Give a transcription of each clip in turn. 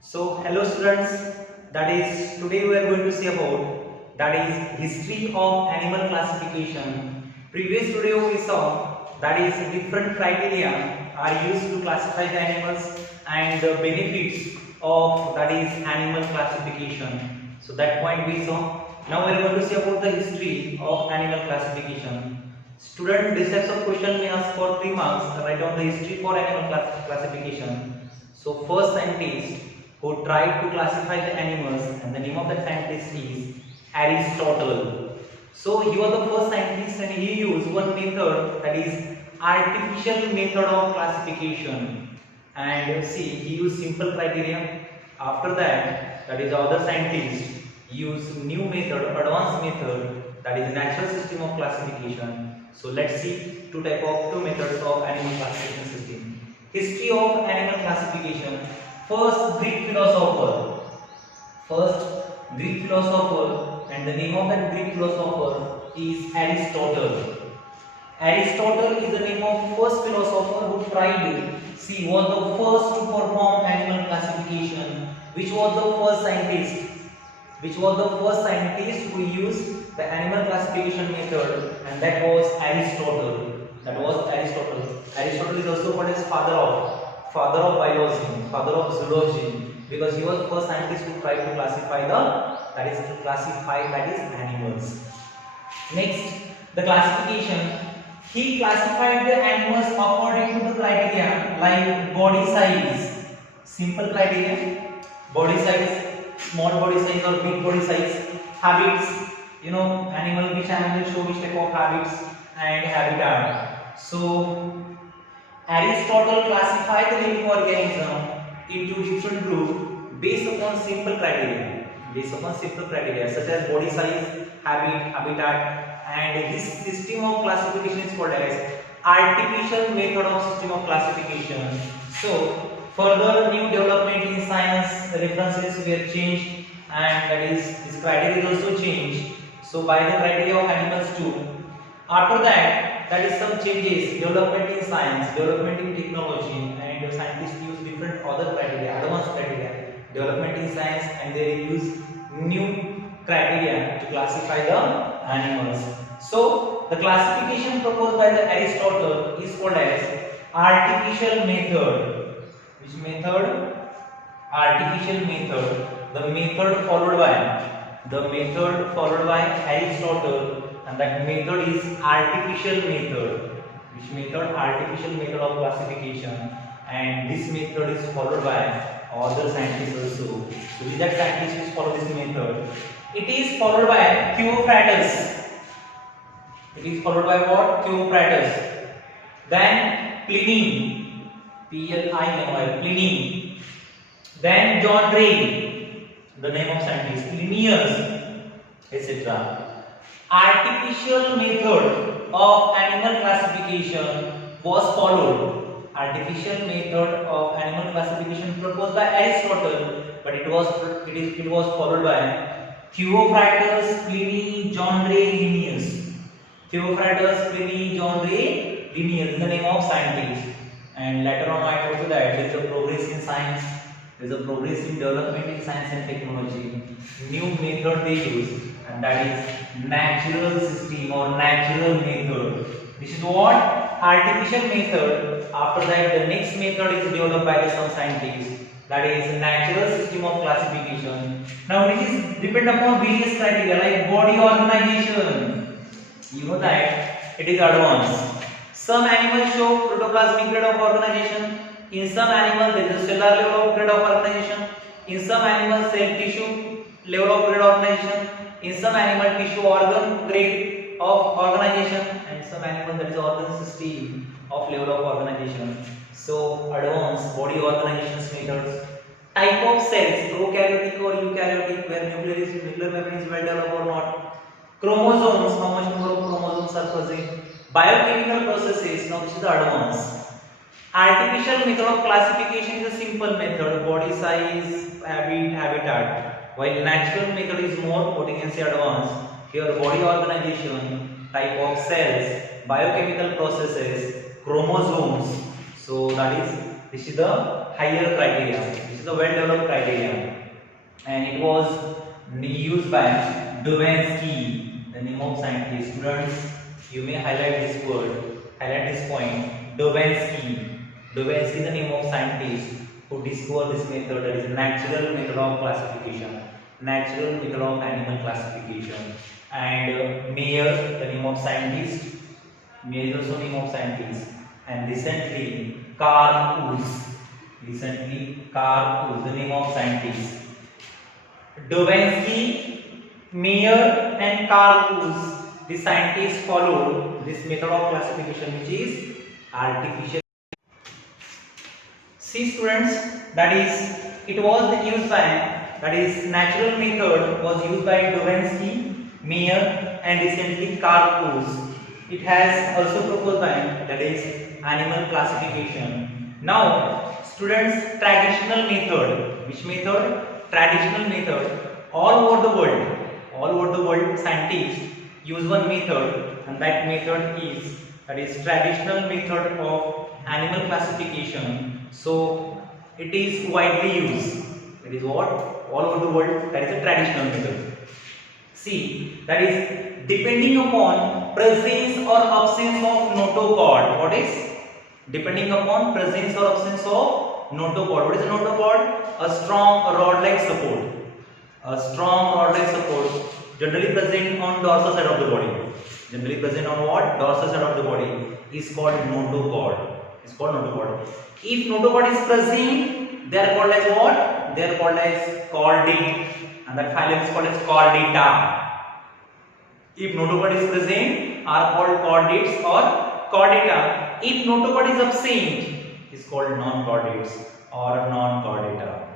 Hello students, that is today we are going to see about that is history of animal classification. Previous video we saw that is different criteria are used to classify the animals and the benefits of that is animal classification. So that point we saw. Now we are going to see about the history of animal classification. Student, this types of question may ask for 3 marks. Write down the history for animal classification. So first scientist who tried to classify the animals, and the name of that scientist is Aristotle. So he was the first scientist and he used one method, that is artificial method of classification. And see, he used simple criteria. After that is other scientists use new method, advanced method, that is natural system of classification. So let's see two methods of animal classification system. History of animal classification. First Greek philosopher, and the name of that Greek philosopher is Aristotle. Aristotle is the name of first philosopher who tried, was the first to perform animal classification, which was the first scientist who used the animal classification method, and that was Aristotle. Aristotle is also called as father of biology, father of zoology, because he was the first scientist who tried to classify animals. Next, the classification. He classified the animals according to the criteria like body size, simple criteria, body size, small body size or big body size, habits, which animal show which type of habits, and habitat. So Aristotle classified the living organism into different groups based upon simple criteria, such as body size, habitat, and this system of classification is called as artificial method of system of classification. So further new development in science, the references were changed, and that is this criteria is also changed. So by the criteria of animals too. After that is some changes, development in science, development in technology, and scientists use different other criteria, advanced criteria, development in science, and they use new criteria to classify the animals. So the classification proposed by the Aristotle is called as artificial method. Which method? Artificial method. The method followed by Aristotle, and that method is artificial method. Which method? Artificial method of classification, and this method is followed by other scientists also. So which are scientists which follow this method? It is followed by Theophrastus. It is followed by what? Theophrastus. Then Pliny, Pliny, Pliny. Then John Ray, the name of scientist, Linnaeus, etc. Artificial method of animal classification was followed. Artificial method of animal classification proposed by Aristotle, but it was followed by Theophrastus, Pliny, John Ray, Linnaeus. Theophrastus, Pliny, John Ray, Linnaeus is the name of scientist. And later on I told you that there is a progress in science, there is a progress in development in science and technology. New method they use, and that is natural system or natural method. This is what? Artificial method. After that, the next method is developed by some scientists, that is natural system of classification. Now this is depend upon various criteria like body organization. You know that it is advanced. Some animals show protoplasmic grade of organization. In some animals there is a cellular level of grade of organization. In some animals cell tissue level of grade of organization. In some animal tissue organ grade of organization, and some animal there is organ system of level of organization. So advanced body organization methods. Type of cells, prokaryotic or eukaryotic, where nuclear membrane is well developed or not. Chromosomes, how much number of chromosomes are present. Biochemical processes, now this is the advanced. Artificial method of classification is a simple method, body size, habitat. While natural method is more, what you can say, advanced. Here body organization, type of cells, biochemical processes, chromosomes. So this is the higher criteria. This is a well developed criteria, and it was used by Dubensky, the name of scientist. Students, you may highlight this word, highlight this point. Dubensky. Dubensky is the name of scientist who discovered this method, that is a natural method of classification, natural method of animal classification. And Mayer, the name of scientist. Mayer is also name of scientist. And recently, Kharad. Recently, Kharad, the name of scientist. Dubensky, Mayer, and Kharad, the scientists followed this method of classification, which is artificial. See students, that is, it was used by, that is, natural method was used by Dubensky, Mayer, and recently Kharad. It has also proposed by, that is, animal classification. Now, students, traditional method. Which method? Traditional method. All over the world, scientists use one method, and that method is, that is, traditional method of animal classification. So it is widely used. It is what? All over the world, that is a traditional method. See, that is depending upon presence or absence of notochord. What is? Depending upon presence or absence of notochord. What is a notochord? A strong rod-like support. A strong rod-like support generally present on dorsal side of the body. Generally present on what? Dorsal side of the body is called notochord. It's called notochord. If notochord is present, they are called as what? They are called as chordate, and that phylum is called as chordata. If notochord is present, are called chordates or chordata. If notochord is absent, is called non-chordates or non-chordata.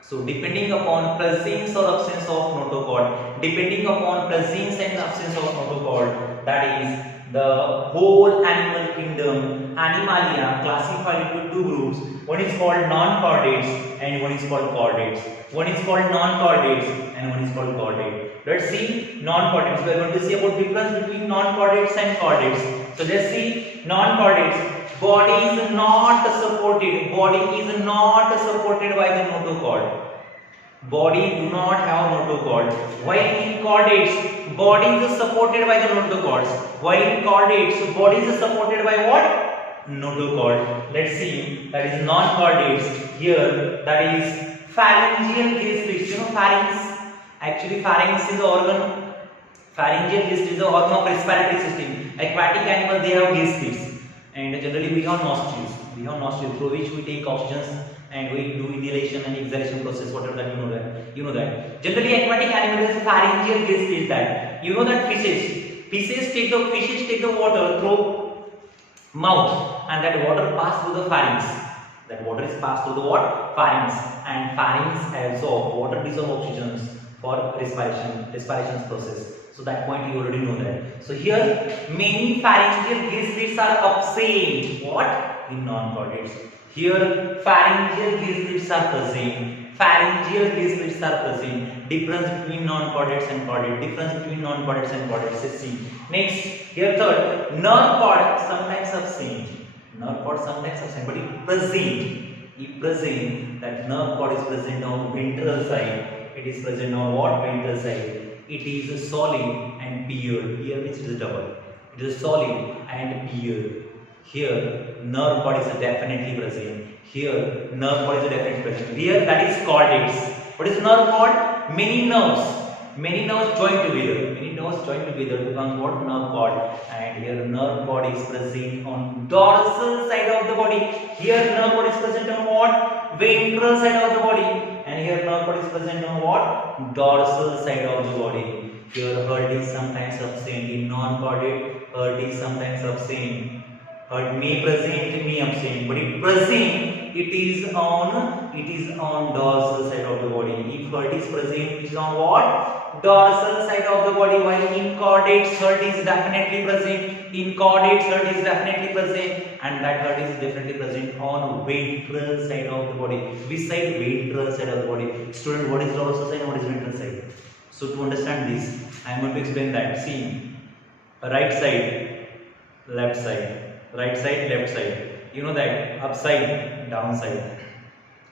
So depending upon presence or absence of notochord, depending upon presence and absence of notochord, that is the whole animal kingdom, Animalia, classified into two groups. One is called non-chordates and one is called chordates. One is called non-chordates and one is called chordate. Let's see non-chordates. We are going to see about difference between non-chordates and chordates. So let's see non-chordates. Body is not supported. Body is not supported by the notochord. Body do not have notochord. While in chordates, body is supported by the notochords. While in chordates, body is supported by what? Notochord. Let's see. That is non-chordates. Here, that is pharyngeal gill slits. You know pharynx. Actually, pharynx is the organ. Pharyngeal gill slits is the organ of respiratory system. Aquatic animals, they have gill slits. And generally we have nostrils. We have nostrils through which we take oxygen and we do inhalation and exhalation process, whatever that you know that. Generally aquatic animals pharyngeal gill slits that. You know that fishes take the water through mouth, and that water pass through the pharynx. That water is passed through the what? Pharynx, and pharynx absorb water, dissolve oxygen for respiration process. So that point you already know that. So here many pharyngeal gill slits are absent. What? In non-chordates. Here pharyngeal gill slits are present. Pharyngeal gill slits are present. Difference between non-chordates and chordates. Difference between non-chordates and chordates. Let's see. Next, here third, nerve cord sometimes absent. Nerve cord sometimes absent, but it present. If present, that nerve cord is present on ventral side. It is present on what? Ventral side. It is solid and paired. Here means it is double. It is solid and paired. Here nerve cord is definitely present. Here nerve cord is definitely present. Here that is chordates. What is nerve cord? Many nerves join together. Many nerves join together to become what? Nerve cord. And here nerve cord is present on dorsal side of the body. Here nerve cord is present on what? Ventral side of the body. And here nerve cord is present on what? Dorsal side of the body. Here heart is sometimes absent. In non-chordate, heart is sometimes absent. Heart may present, may absent, but it present, it is on dorsal side of the body. If heart is present, it is on what? Dorsal side of the body. While in chordates, heart is definitely present. In chordates, heart is definitely present, and that heart is definitely present on ventral side of the body. Which side? Ventral side of the body. Student, what is dorsal side and what is ventral side? So to understand this, I am going to explain that. See, right side, left side. Right side, left side. You know that upside, downside.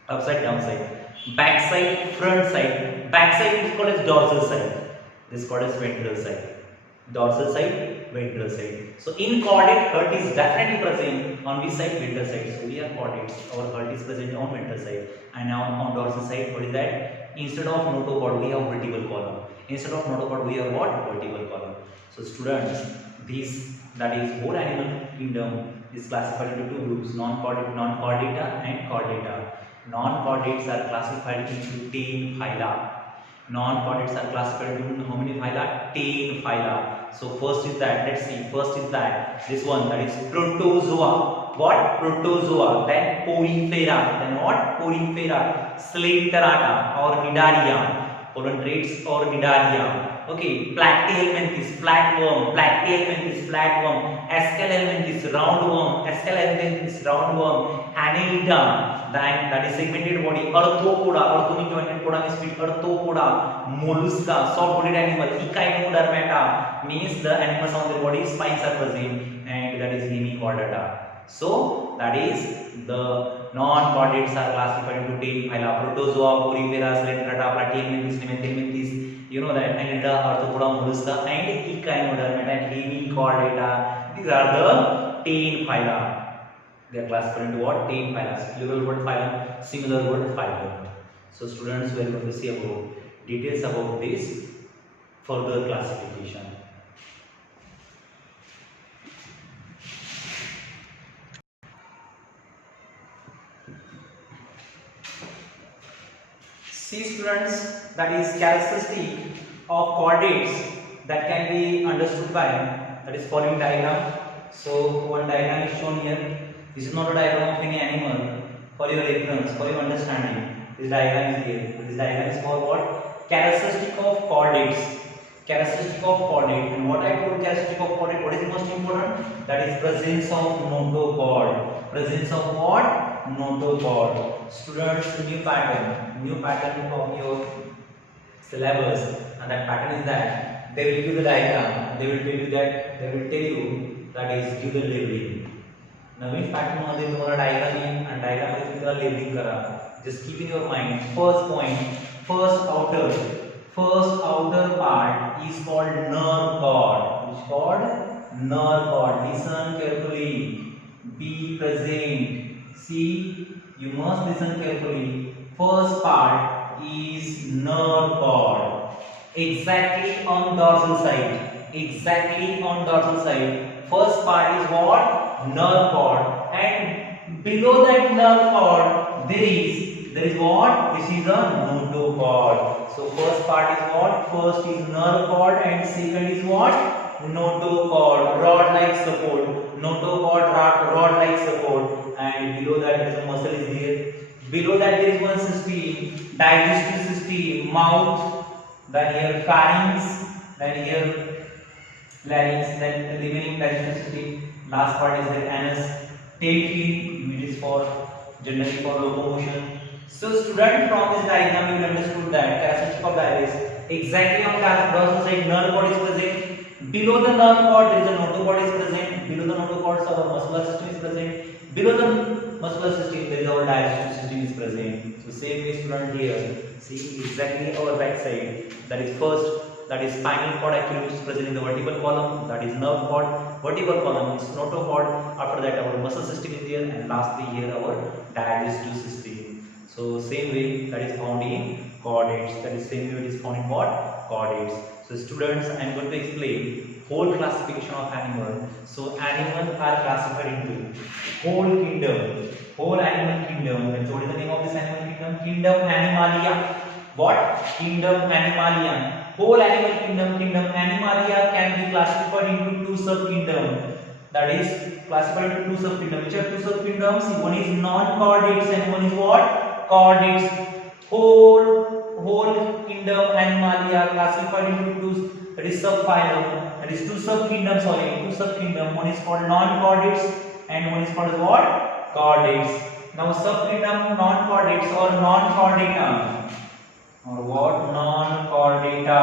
upside, down side, back side, front side. Back side is called as dorsal side. This is called as ventral side. Dorsal side, ventral side. So in chordate, heart is definitely present on this side, ventral side. So we are chordates. Our heart is present on ventral side, and now on dorsal side, what is that? Instead of notochord, we have vertical column. Instead of notochord, we have what? Vertical column. So students, this, that is whole animal kingdom, is classified into two groups: non-chordata and chordata. Non-chordates are classified into 10 phyla. Non-chordates are classified into how many phyla? 10 phyla. So first is that, let's see, first is that, this one, that is protozoa. What? Protozoa. Then porifera. Then what? Porifera. Slenterata or Nidaria. Colontrates or Nidaria. Okay, Platyhelminthes, flatworm, Platyhelminthes, flatworm, Escalhelminthes, roundworm, Escalhelminthes, roundworm, Annelida, then that is segmented body, Arthropoda, orthonic jointed poda means feet, Arthropoda, Mollusca, soft-bodied animal, Echinodermata means the animals on their body spines are present, and that is Hemichordata. So that is the non-chordates are classified into 10 phyla: Protozoa, Porifera, Slenterata, Platyhelminthes, Nemathelminthes. You know that Annelida, Arthropoda, Mollusca, and Echinodermata and Hemichordata. These are the 10 phyla. They are classified into what? 10 phyla. Plural word phylum, singular word phylum. So students, we are going to see about details about this further classification. See students, that is characteristic of chordates that can be understood by, that is following diagram. So one diagram is shown here. This is not a diagram of any animal. For your reference, for your understanding, this diagram is here. This diagram is for what? Characteristic of chordates. Characteristic of chordate. And what I told characteristic of chordate, what is the most important? That is presence of notochord. Presence of what? Notochord. Students, new pattern of your syllabus, and that pattern is that they will give the diagram. They will tell you that is give the labeling. Naveen pattern मध्ये तुम्हाला diagram येईल आणि diagram मध्ये तुम्ही त्याला labelling करा. Just keep in your mind first point, first outer part is called nerve cord. Which called nerve cord. Listen carefully, be present, see, you must listen carefully. First part is nerve cord, exactly on dorsal side. First part is what? Nerve cord, and below that nerve cord there is what? This is a notochord. So first part is what? First is nerve cord, and second is what? Notochord, rod-like support. Notochord, rod-like support, and below that there is a muscle is here. Below that there is one system, digestive system, mouth, then here pharynx, then here larynx, then the remaining digestive system. Last part is the anus, tail fin, which is for generally for locomotion. So student, from this diagram you will understood that characteristic of diabetes, exactly on dorsal side nerve cord is present. Below the nerve cord there is a notochord is present. Below the notochord our muscular system is present. Below the muscular system there is our digestive system is present. So same way student here, see exactly our back side, that is first, that is spinal cord actually which is present in the vertebral column, that is nerve cord, vertebral column is notochord, after that our muscle system is here, and lastly here our digestive system. So same way that is found in chordates, that is same way it is found in what? Chordates. So students, I am going to explain whole classification of animal. So animals are classified into whole kingdom, whole animal kingdom. And so what is the name of this animal kingdom? Kingdom Animalia. What? Kingdom Animalia. Whole animal kingdom, kingdom Animalia can be classified into two subkingdoms. That is classified into two subkingdoms. Which are two subkingdoms? One is non-chordates and one is what? Chordates. Whole kingdom Animalia classified into two, that is subphylum, that is two subkingdoms, one is called non-chordates and one is called what? Chordates. Now subkingdom non-chordates or non-chordata, or what? Non-chordata.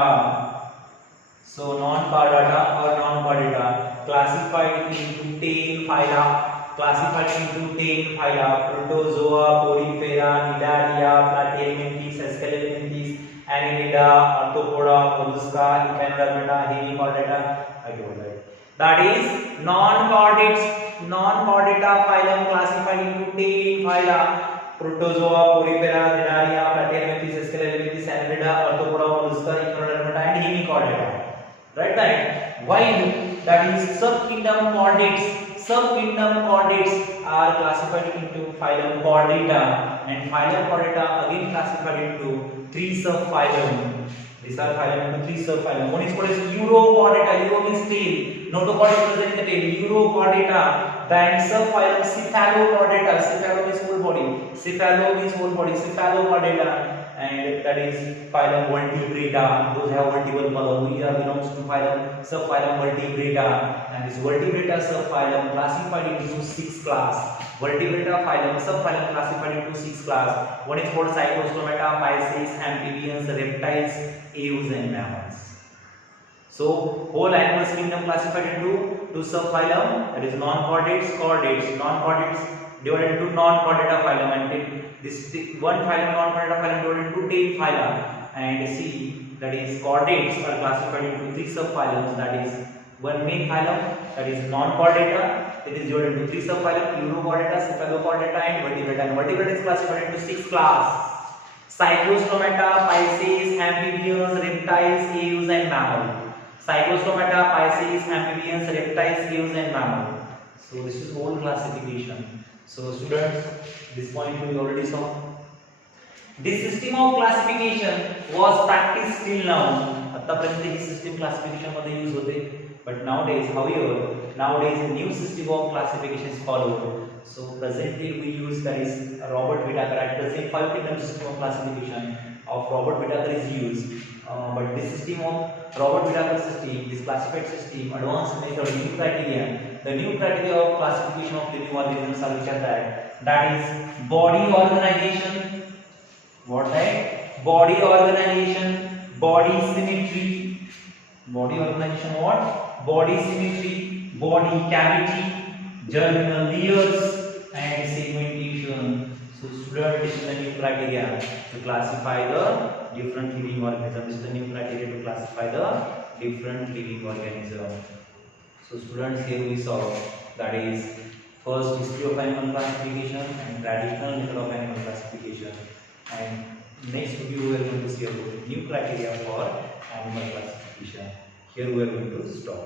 So non-chordata or non-chordata classified into 10 phyla. classified into 10 phyla: Protozoa, Porifera, Nidaria, Platyhelminthes, Escalopinthes, Annelida, Arthropoda, Mollusca, Echinodermata, Hemichordata. I told that. That is non-chordata phylum classified into 10 phyla: Protozoa, Porifera, Nidaria, Platyhelminthes, Escalopinthes, Annelida, Arthropoda, Mollusca, Echinodermata, and Hemichordata. Right, right. While that is subkingdom chordates are classified into phylum Chordata, and phylum Chordata again classified into 3 subphylum. These are phylum into 3 subphylum. One is called as Urochordata. Euro means tail. Notochord is present in the tail. Urochordata. Then subphylum Cephalochordata. Cephalo means whole body. Cephalochordata. And that is phylum Vertebrata. Those have vertebral column. We belongs to subphylum Vertebrata, and this Vertebrata subphylum classified into 6 class. Vertebrata phylum subphylum classified into 6 class. One is called Cyclostomata, Pisces, amphibians, reptiles, ewes, and mammals. So whole animals kingdom classified into 2 subphylum, that is non-chordates, chordates. Non-chordates divided into non-chordata phylum, and this one phylum non-chordata phylum divided into 10 phyla. And see, that is chordates are classified into 3 subphylums. That is one main phylum, that is non-chordata. It is divided into 3 subphylum: Urochordata, Cephalochordata, and Vertebrata. And Vertebrata is classified into 6 class: Cyclostomata, Pisces, amphibians, reptiles, ewes, and mammals. Cyclostomata, Pisces, amphibians, reptiles, ewes, and mammals. So this is whole classification. So students, this point we already saw. This system of classification was practiced till now. आतापर्यंत ही system classification मध्ये use होते. But nowadays, however, a new system of classification is followed. So presently we use, that is Robert Whittaker. At present 5 kingdom system of classification of Robert Whittaker is used. But this system of Robert Whittaker system, this classified system, advanced method, new criteria. The new criteria of classification of living organisms are which are that is body organization. What that? Body organization, body symmetry. Body organization what? Body symmetry, body cavity, germinal layers, and segmentation. So student, this is the new criteria to classify the different living organisms. This is the new criteria to classify the different living organisms. So students, here we saw, that is first history of animal classification and traditional method of animal classification. And next video we are going to see about new criteria for animal classification. Here we are going to stop.